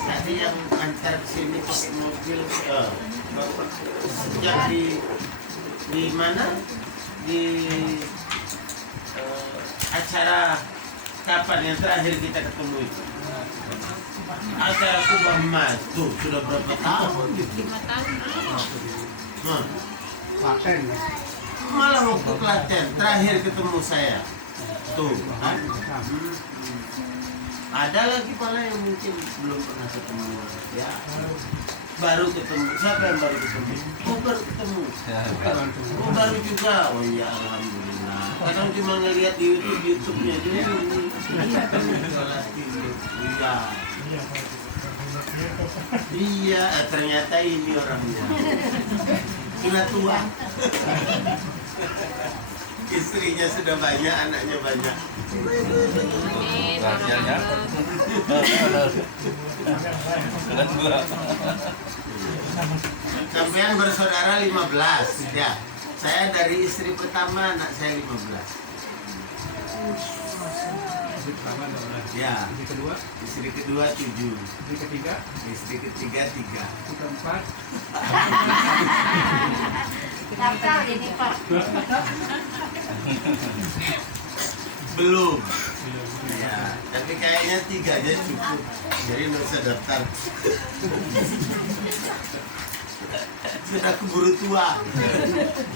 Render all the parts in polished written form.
Tadi yang antar sini pakai mobil, sejak di mana di acara kapan yang terakhir kita ketemu itu? Acara Kubah Emas tuh sudah berapa tahun? 5 tahun. Paten. Malah waktu Klaten terakhir ketemu saya tuh kan? Ada lagi pala yang mungkin belum pernah ketemu ya, baru ketemu. Siapa yang baru ketemu? Oh baru ketemu. Oh baru juga. Oh iya alhamdulillah. Kadang cuma ngelihat di YouTube-nya juga. Iya. Iya, ternyata ini orangnya. Sudah tua. Istrinya sudah banyak, anaknya banyak. Rahasianya. Sampean bersaudara 15 ya. Saya dari istri pertama, anak saya 15. Ya. Istri kedua 7. Istri ketiga 3. Daftar ini Pak. Belum. Ya, tapi kayaknya 3 aja cukup. Jadi nggak usah daftar. Sudah keburu tua,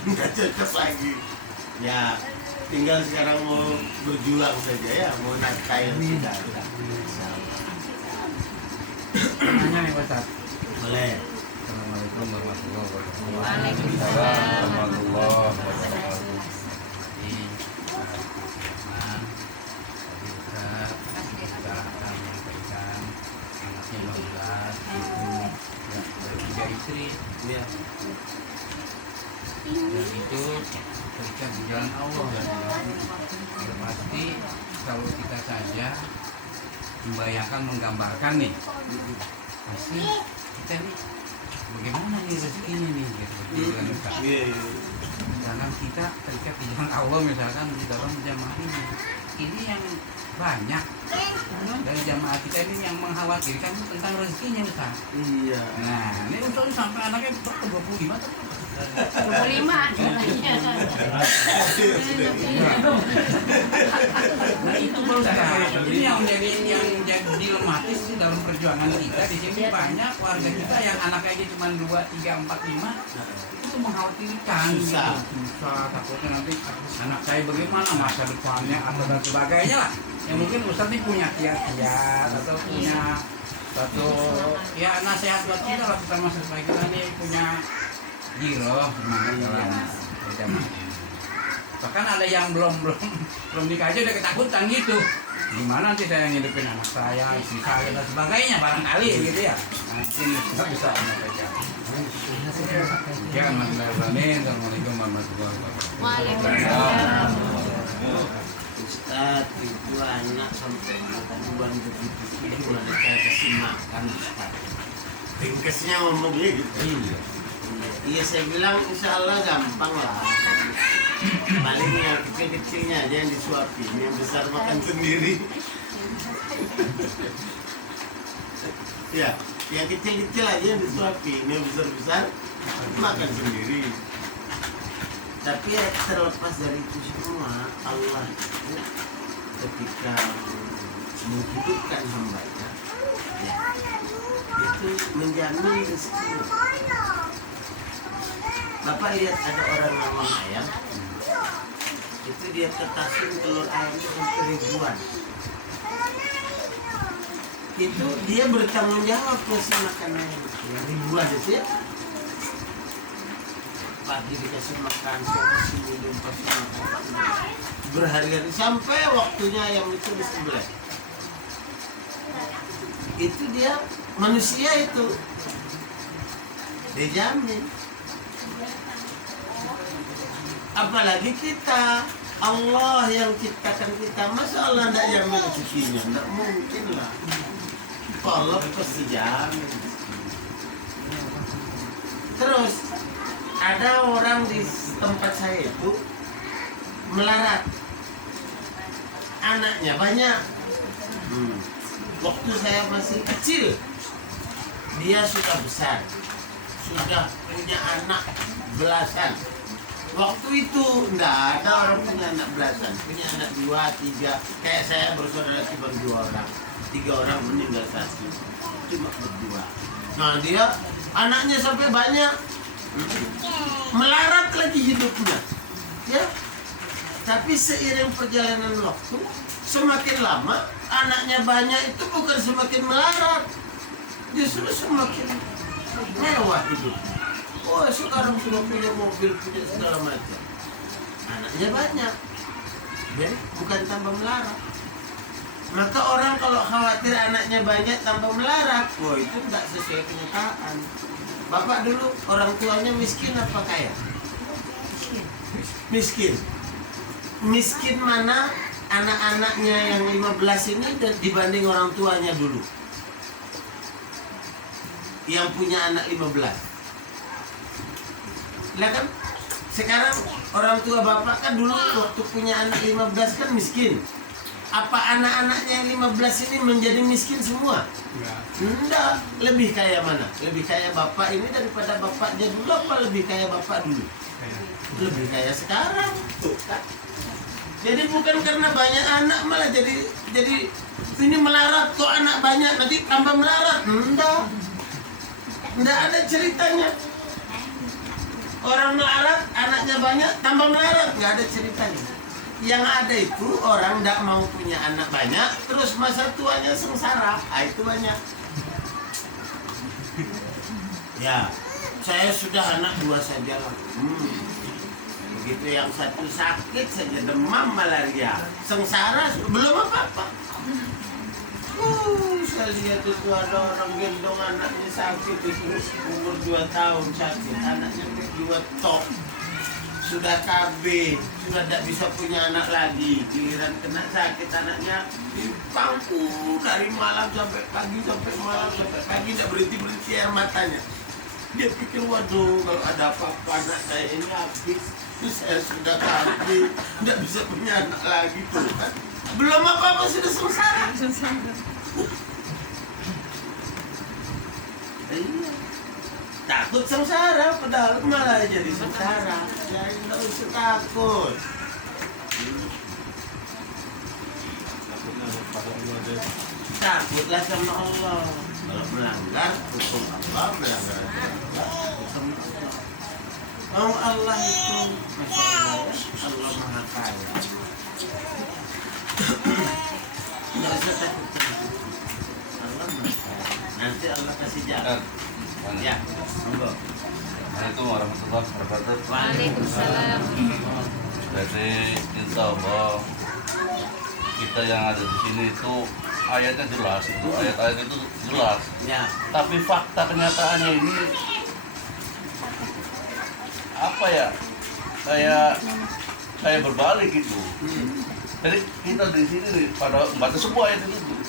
nggak cocok lagi. Ya, tinggal sekarang mau berjuang saja ya, mau nafkahin sudah. Nanya nih Ustaz. Boleh. Assalamualaikum warahmatullahi wabarakatuh. Waalaikumsalam warahmatullahi wabarakatuh. Kita akan menyampaikan anaknya 15 itu dari 3 istri Ya. dan itu terikat di jalan Allah dan sudah pasti kalau kita saja membayangkan menggambarkan nih pasti kita nih bagaimana nih rezekinya nih gitu kan Ustaz. Sedangkan kita terikat di jalan Allah misalkan di dalam jamaah ini yang banyak dan jamaah kita ini yang mengkhawatirkan tentang rezekinya Ustaz. Iya. Nah ini untuk sampai anaknya 25 atau 25 anaknya. nah itu baru ini yang menjadi dilematis di dalam perjuangan kita di sini banyak warga kita yang anaknya aja cuma 2, 3, 4, 5 itu mengkhawatirkan Susah. susah takutnya nanti anak saya bagaimana masa depannya atau dan sebagainya lah yang mungkin Ustaz ini punya kiat-kiat atau punya satu ya nasihat buat kita lah terutama supaya kita ini punya giroh semangat dalam berjamaah ini. Bahkan ada yang belum nikah aja udah ketakutan gitu. Gimana nanti saya ngidupin anak saya, istri saya dan sebagainya barangkali gitu ya. Nah, ini kita bisa menyampaikan. Ya, Assalamualaikum warahmatullahi wabarakatuh. Waalaikumsalam. Ustaz, itu anak sampai bulan begitu bulan saya kasih makan Ustaz. Ringkesnya ngomong gitu. Iya saya bilang insya Allah gampang lah. Paling yang kecil-kecilnya aja yang disuapin, yang besar makan sendiri. Ya, yang kecil-kecil aja yang disuapin, yang besar-besar makan sendiri. Tapi ya, terlepas dari itu semua, Allah itu ketika menghidupkan hambanya, ya, itu menjamin rezeki. Bapak lihat ada orang nanam ayam, itu dia tetasin telur ayamnya sampai ribuan. Itu dia bertanggung jawab ngasih makan ayam yang ribuan itu ya. Pagi dikasih makan, siang kasih minum, kasih makan, berhari-hari sampai waktunya ayam itu disembelih. Itu dia manusia itu dijamin. Apalagi kita, Allah yang ciptakan kita, masa Allah tidak jamin rezekinya? Tidak mungkin lah. Allah pasti jamin. Terus ada orang di tempat saya itu melarat, anaknya banyak. waktu saya masih kecil, dia sudah besar, sudah punya anak belasan. Waktu itu enggak ada orang punya anak belasan, punya anak 2, 3. Kayak saya bersaudara cuma 2 orang, 3 orang meninggal satu, cuma berdua. Nah dia anaknya sampai banyak, melarat lagi hidupnya, ya. Tapi seiring perjalanan waktu, semakin lama anaknya banyak itu bukan semakin melarat, justru semakin mewah hidup. Oh sekarang sudah punya mobil, punya segala macam. Anaknya banyak, ya, bukan tambah melarat. Maka orang kalau khawatir anaknya banyak tambah melarat, wah itu tidak sesuai kenyataan. Bapak dulu orang tuanya miskin apa kaya? Miskin. Miskin mana anak-anaknya yang 15 ini dan dibanding orang tuanya dulu yang punya anak 15. Lah kan sekarang orang tua bapak kan dulu waktu punya anak 15 kan miskin. Apa anak-anaknya yang 15 ini menjadi miskin semua? Enggak. Lebih kaya mana? Lebih kaya bapak ini daripada bapaknya dulu apa lebih kaya bapak dulu? Lebih kaya sekarang. Tuh kan. Jadi bukan karena banyak anak malah jadi ini melarat, kok anak banyak nanti tambah melarat. Enggak ada ceritanya. Orang melarat anaknya banyak tambah melarat, nggak ada ceritanya. Yang ada itu orang tidak mau punya anak banyak terus masa tuanya sengsara. Itu banyak. Ya saya sudah anak 2 saja lah. Begitu yang satu sakit saja, demam malaria, sengsara, belum apa-apa. Saya lihat itu ada orang gendong anaknya sakit itu umur 2 tahun sakit, anaknya 2 tok, sudah KB, sudah tidak bisa punya anak lagi, giliran kena sakit anaknya dipangku dari malam sampai pagi, sampai malam sampai pagi, tidak berhenti air matanya. Dia pikir waduh kalau ada apa-apa anak saya ini habis. Saya sudah KB, tidak bisa punya anak lagi tuh kan. Belum apa-apa sudah sengsara. Iya. Takut sengsara, padahal malah jadi sengsara. Jadi tidak usah takut. Takutlah sama Allah. Kalau melanggar hukum Allah, melanggar Allah, hukum Allah. Mau Allah itu, Masya Allah, Allah Maha Kaya. Tidak usah takut. Allah Maha Kaya. Nanti Allah kasih jalan. Ya, monggo. Assalamualaikum warahmatullahi wabarakatuh. Waalaikumsalam. Jadi insya Allah kita yang ada di sini itu ayatnya jelas, itu ayat-ayat itu jelas. Ya, Tapi fakta kenyataannya ini apa ya? Kayak berbalik gitu. Jadi kita di sini nih, pada membaca semua ayat itu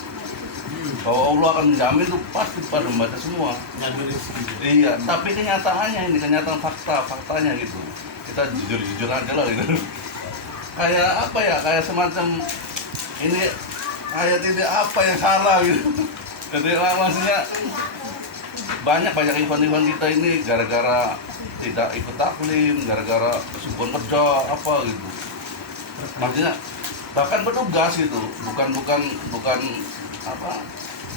bahwa Allah akan menjamin itu pasti pada membaca semua. nyambil rezeki. Iya, tapi kenyataannya ini kenyataan faktanya gitu. Kita jujur aja lah gitu. Kayak apa ya? Kayak semacam ini ayat ini apa yang salah gitu. Jadi maksudnya banyak event kita ini gara-gara tidak ikut taklim, gara-gara kesibukan kerja apa gitu. Maksudnya bahkan petugas itu bukan apa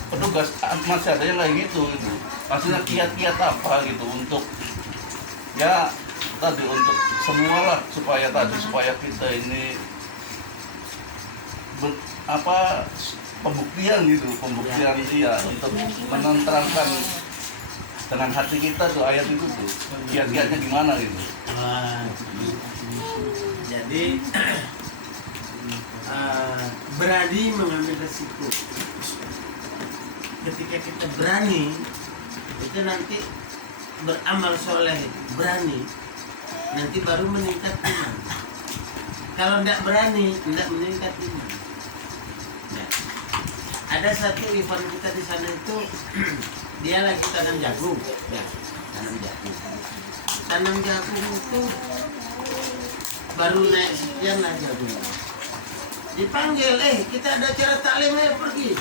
petugas masih ada yang kayak gitu. Maksudnya kiat-kiat apa gitu untuk ya tadi untuk semua lah supaya kita ini pembuktian dia untuk menenteramkan dengan hati kita tuh ayat itu tuh kiat-kiatnya gimana gitu. Jadi berani mengambil resiko. Ketika kita berani, itu nanti beramal soleh, berani, nanti baru meningkat iman. Kalau tidak berani, tidak meningkat iman. Nah, ada satu event kita di sana itu, dia lagi tanam jagung, ya, tanam jagung itu baru naik sekian lah jagung. Dipanggil, kita ada acara taklim, pergi.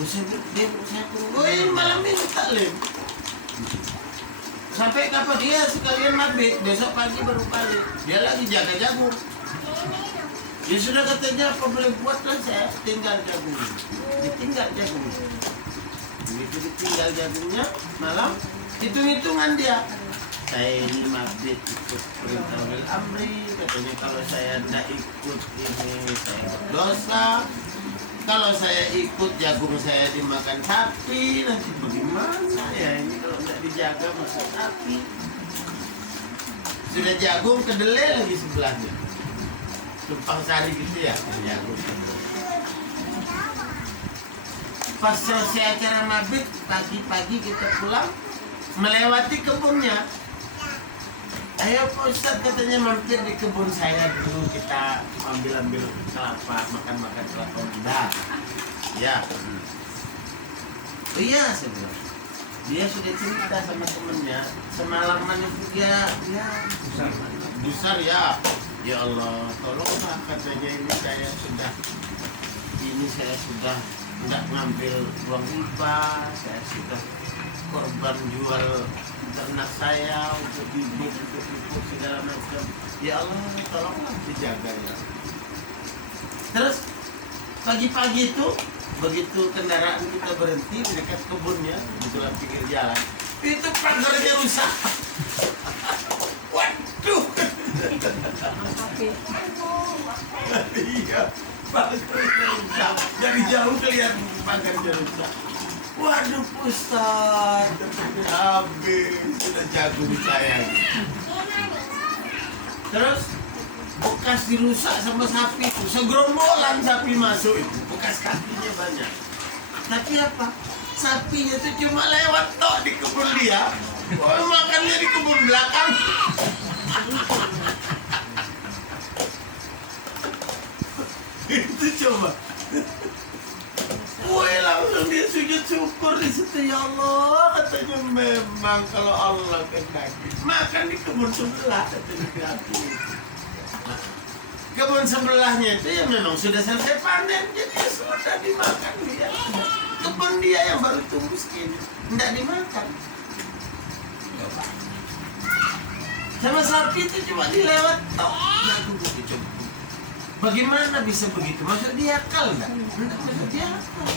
Saya tunggu, malam ini taklim. Sampai kapan dia sekalian mabit, besok pagi baru balik. Dia lagi jaga jagung. Ya sudah katanya apa boleh buatlah, saya tinggal jagung. Ditinggal jagung. Begitu ditinggal jagungnya, malam hitung-hitungan dia. Saya ini mabit ikut perintah ulil amri, katanya kalau saya tidak ikut ini saya berdosa. Kalau saya ikut jagung saya dimakan sapi, nanti bagaimana ya ini kalau tidak dijaga masak sapi. Sudah jagung kedelai lagi sebelahnya. Tumpang sari gitu ya, jagung kedelai. Pas selesai acara mabit, pagi-pagi kita pulang, melewati kebunnya. Ayo Pak Ustadz, katanya mampir di kebun saya dulu, kita ambil kelapa, makan kelapa muda. Ya. Oh iya, saya bilang. Dia sudah cerita sama temennya, semalaman itu dia besar ya. Ya Allah, tolonglah katanya saya sudah tidak ngambil uang riba, saya sudah korban jual ternak saya untuk bibit, untuk pupuk segala macam. Ya Allah, tolonglah dijaga ya. Terus pagi-pagi itu begitu kendaraan kita berhenti di dekat kebunnya, kebetulan pinggir jalan, itu pagarnya rusak. Waduh. Iya, pagarnya rusak. Dari jauh kelihatan pagarnya rusak. Waduh Ustaz, habis sudah jagung saya. Terus bekas dirusak sama sapi itu, segerombolan sapi masuk itu, bekas kakinya banyak. Tapi apa? Sapinya itu cuma lewat tok di kebun dia. Oh, makannya di kebun belakang. Itu coba. Woi, langsung dia sujud syukur di situ. Ya Allah, katanya memang kalau Allah kehendaki makan di kebun sebelah, katanya diakui. Kebun sebelahnya itu ya memang sudah selesai panen, jadi ya sudah dimakan dia. Kebun dia yang baru tumbuh segini, tidak dimakan. Sama sapi itu cuma dilewat tok. Nah, tunggu dicoba. Bagaimana bisa begitu? Maksud dia akal enggak? Enggak, maksud dia akal.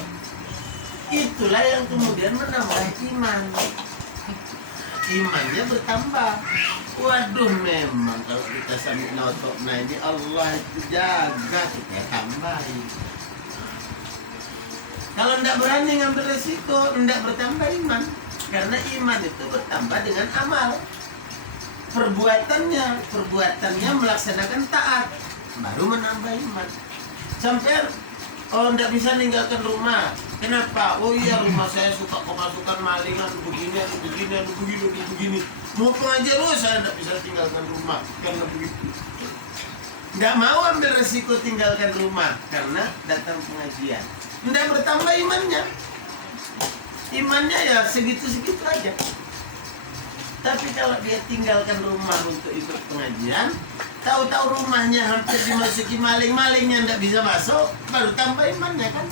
Itulah yang kemudian menambah iman. Imannya bertambah. Waduh, memang kalau kita sambil notok, nah ini Allah itu jaga, kita tambahin. Kalau tidak berani ngambil resiko, tidak bertambah iman. Karena iman itu bertambah dengan amal. Perbuatannya melaksanakan taat, baru menambah iman. Sampai tidak bisa ninggalkan rumah. Kenapa? Oh iya, rumah saya suka kemasukan malingan, begini. Mau pengajian, saya tidak bisa tinggalkan rumah karena begitu. Tidak mau ambil resiko tinggalkan rumah karena datang pengajian. Tidak bertambah imannya. Imannya ya segitu-segitu aja. Tapi kalau dia tinggalkan rumah untuk ikut pengajian, tahu-tahu rumahnya hampir dimasuki maling-malingnya tidak bisa masuk, baru tambah imannya kan?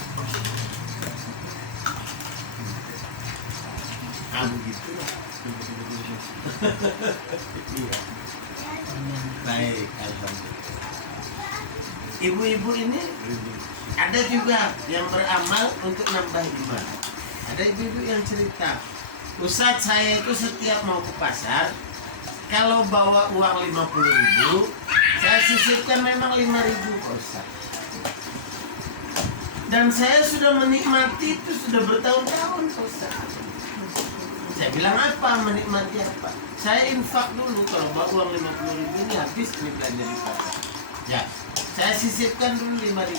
Ah begitu lah. Iya. Baik, alhamdulillah. Ibu-ibu ini ada juga yang beramal untuk nambah iman. Ada ibu-ibu yang cerita, Ustadz, saya itu setiap mau ke pasar, kalau bawa uang 50.000, saya sisipkan memang 5.000 Pak Ustadz. Dan saya sudah menikmati itu sudah bertahun-tahun Pak Ustadz. Saya bilang apa, menikmati apa? Saya infak dulu, kalau bawa uang 50.000 ini habis ini belanja di pasar. Ya, saya sisipkan dulu 5.000.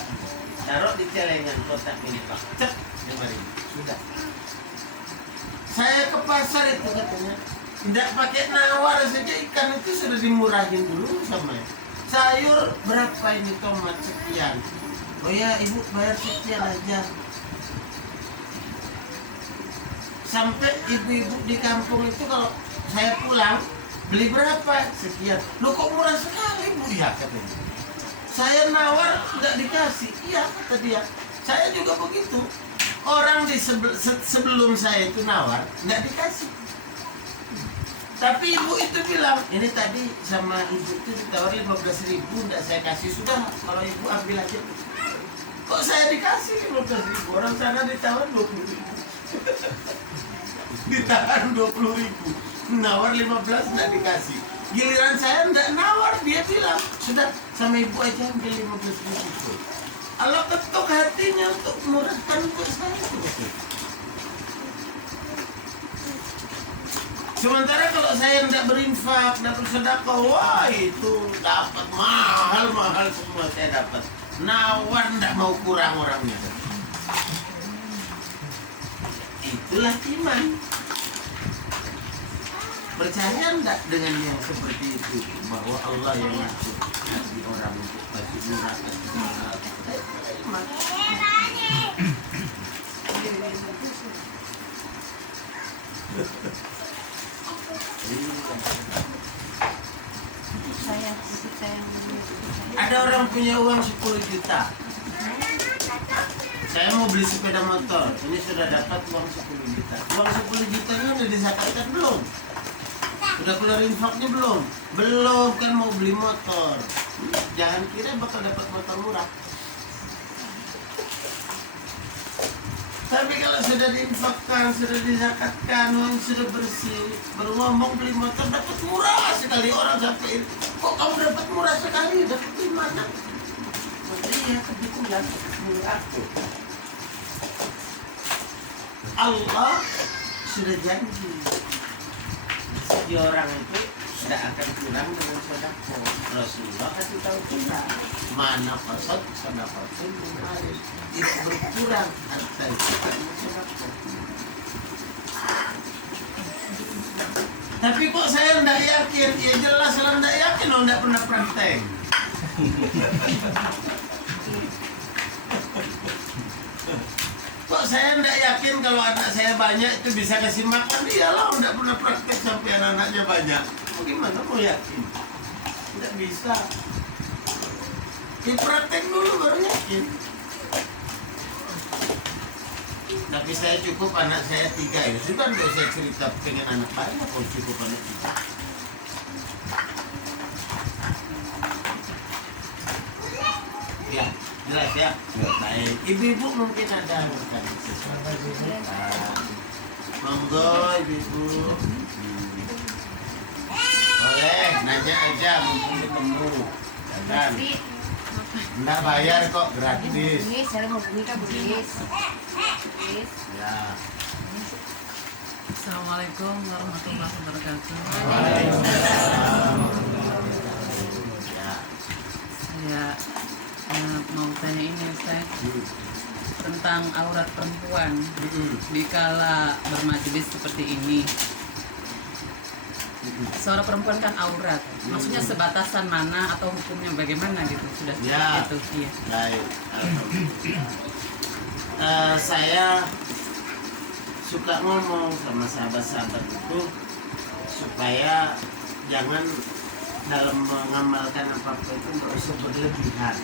Taruh di celengan kotak ini Pak. Cek 5.000. Sudah. Saya ke pasar itu katanya, tidak pakai nawar saja, ikan itu sudah dimurahin dulu sama ya. Sayur berapa ini, tomat sekian. Oh ya ibu bayar sekian aja. Sampai ibu-ibu di kampung itu kalau saya pulang beli berapa? Sekian. Loh kok murah sekali bu? Ya katanya. Saya nawar tidak dikasih. Iya kata dia. Saya juga begitu. Orang orang sebelum saya itu nawar, nggak dikasih. Tapi ibu itu bilang, ini tadi sama ibu itu ditawar 15.000, nggak saya kasih. Sudah, kalau ibu ambil aja. Kok saya dikasih 15.000? Orang sana ditawar 20.000. Ditahan 20.000, nawar 15 nggak dikasih. Giliran saya nggak nawar, dia bilang, sudah sama ibu aja ambil 15.000. Allah ketuk hatinya untuk murahkan untuk saya. Sementara kalau saya tidak berinfak, tidak bersedekah, wah itu dapat mahal semua saya dapat. Nawar tidak mau kurang orangnya. Itulah iman. Percaya enggak dengan yang seperti itu, bahwa Allah yang ngatur hati orang untuk kasih murah, kasih mahal. Iman. Ada orang punya uang 10 juta. Saya mau beli sepeda motor. Ini sudah dapat uang 10 juta. Uang 10 jutanya udah disakatkan belum? Udah keluar infaknya belum? Belum, kan mau beli motor. Jangan kira bakal dapat motor murah. Tapi kalau sudah diinfakkan, sudah dizakatkan, uang sudah bersih, baru ngomong beli motor dapat murah sekali. Orang sampai kok kamu dapat murah sekali? Dapat di mana? Iya, kebetulan murah tuh. Allah sudah janji si orang itu tidak akan kurang dengan sedekah. Rasulullah kasih tahu kita, mana fasad sedekah itu berkurang harta itu karena sedekah. Tapi kok saya tidak yakin? Ya jelas lah tidak yakin, oh tidak pernah praktek. Kok saya tidak yakin kalau anak saya banyak itu bisa kasih makan? Iyalah, tidak pernah praktek sampai anak-anaknya banyak. Bagaimana mau yakin? Tidak bisa. Dipraktek dulu baru yakin. Tapi saya cukup anak saya 3 ya. Sudah tidak saya cerita dengan anak banyak, kalau cukup anak 3. Ya, jelas ya. Baik, ibu-ibu mungkin ada sesuatu. Monggo ibu-ibu. Boleh, nanya aja mungkin ketemu. Kan? Nggak bayar kok, gratis. Ini saya mau beli kan gratis. Ya. Assalamualaikum warahmatullahi wabarakatuh. Ya. Saya mau tanya ini Ustaz tentang aurat perempuan dikala bermajelis seperti ini. Suara perempuan kan aurat, maksudnya sebatasan mana atau hukumnya bagaimana gitu, sudah seperti Ya. itu. Iya. Baik. Saya suka ngomong sama sahabat-sahabat itu supaya jangan dalam mengamalkan apa-apa itu nggak usah berlebihan.